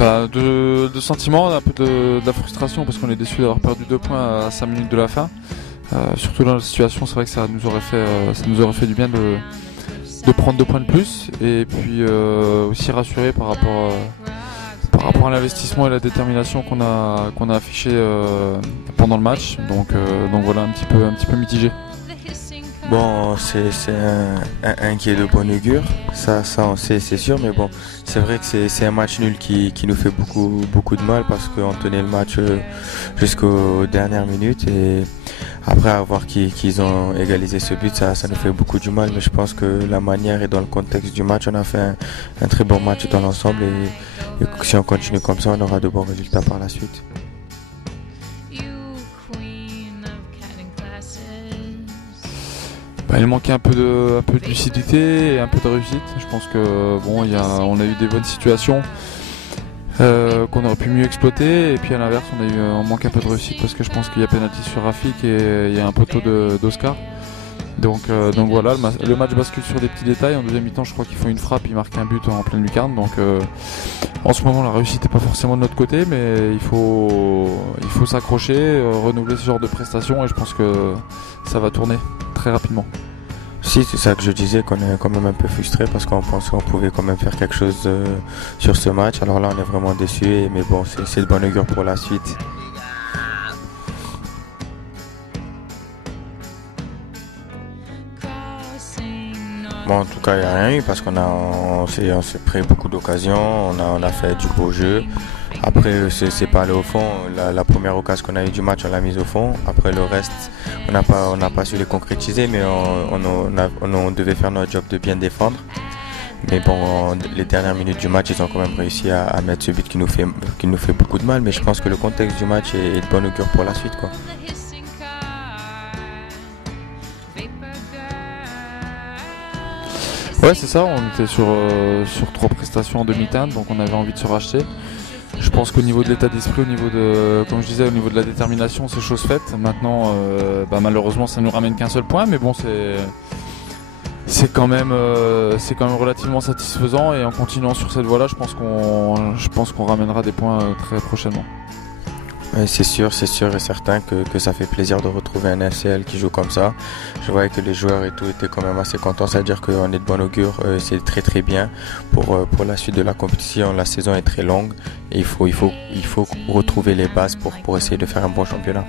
De sentiments, un peu de la frustration parce qu'on est déçu d'avoir perdu 2 points à 5 minutes de la fin. Surtout dans la situation, c'est vrai que ça nous aurait fait du bien de prendre 2 points de plus et puis aussi rassuré par rapport à l'investissement et la détermination qu'on a affiché pendant le match. Donc voilà, un petit peu mitigé. Bon, c'est un qui est de bon augure, ça on sait, c'est sûr, mais bon, c'est vrai que c'est un match nul qui nous fait beaucoup de mal parce qu'on tenait le match jusqu'aux dernières minutes et après avoir qu'ils ont égalisé ce but, ça nous fait beaucoup du mal, mais je pense que la manière et dans le contexte du match, on a fait un très bon match dans l'ensemble et si on continue comme ça, on aura de bons résultats par la suite. Il manquait un peu de lucidité et un peu de réussite. Je pense que on a eu des bonnes situations qu'on aurait pu mieux exploiter et puis à l'inverse on manque un peu de réussite parce que je pense qu'il y a pénalty sur Rafik et il y a un poteau d'Oscar. Donc voilà, le match bascule sur des petits détails. En deuxième mi-temps, je crois qu'ils font une frappe, ils marquent un but en pleine lucarne. Donc en ce moment, la réussite n'est pas forcément de notre côté, mais il faut s'accrocher, renouveler ce genre de prestations et je pense que ça va tourner très rapidement. Si, c'est ça que je disais, qu'on est quand même un peu frustré parce qu'on pensait qu'on pouvait quand même faire quelque chose sur ce match. Alors là, on est vraiment déçus, mais bon, c'est de bon augure pour la suite. Bon, en tout cas, il n'y a rien eu parce on s'est pris beaucoup d'occasions, on a fait du beau jeu. Après, c'est pas allé au fond. La première occasion qu'on a eu du match, on l'a mise au fond. Après, le reste, on n'a pas su les concrétiser, mais on devait faire notre job de bien défendre. Mais bon, les dernières minutes du match, ils ont quand même réussi à mettre ce but qui nous fait beaucoup de mal. Mais je pense que le contexte du match est de bon augure pour la suite, quoi. Ouais, c'est ça, on était sur 3 prestations en demi-teinte, donc on avait envie de se racheter. Je pense qu'au niveau de l'état d'esprit, comme je disais, au niveau de la détermination, c'est chose faite. Maintenant, malheureusement, ça nous ramène qu'un seul point, mais bon, c'est quand même relativement satisfaisant et en continuant sur cette voie-là, je pense qu'on ramènera des points très prochainement. Ouais, c'est sûr et certain que ça fait plaisir de retrouver un ACL qui joue comme ça. Je voyais que les joueurs et tout étaient quand même assez contents, c'est-à-dire qu'on est de bon augure, c'est très bien pour la suite de la compétition. La saison est très longue et il faut retrouver les bases pour essayer de faire un bon championnat.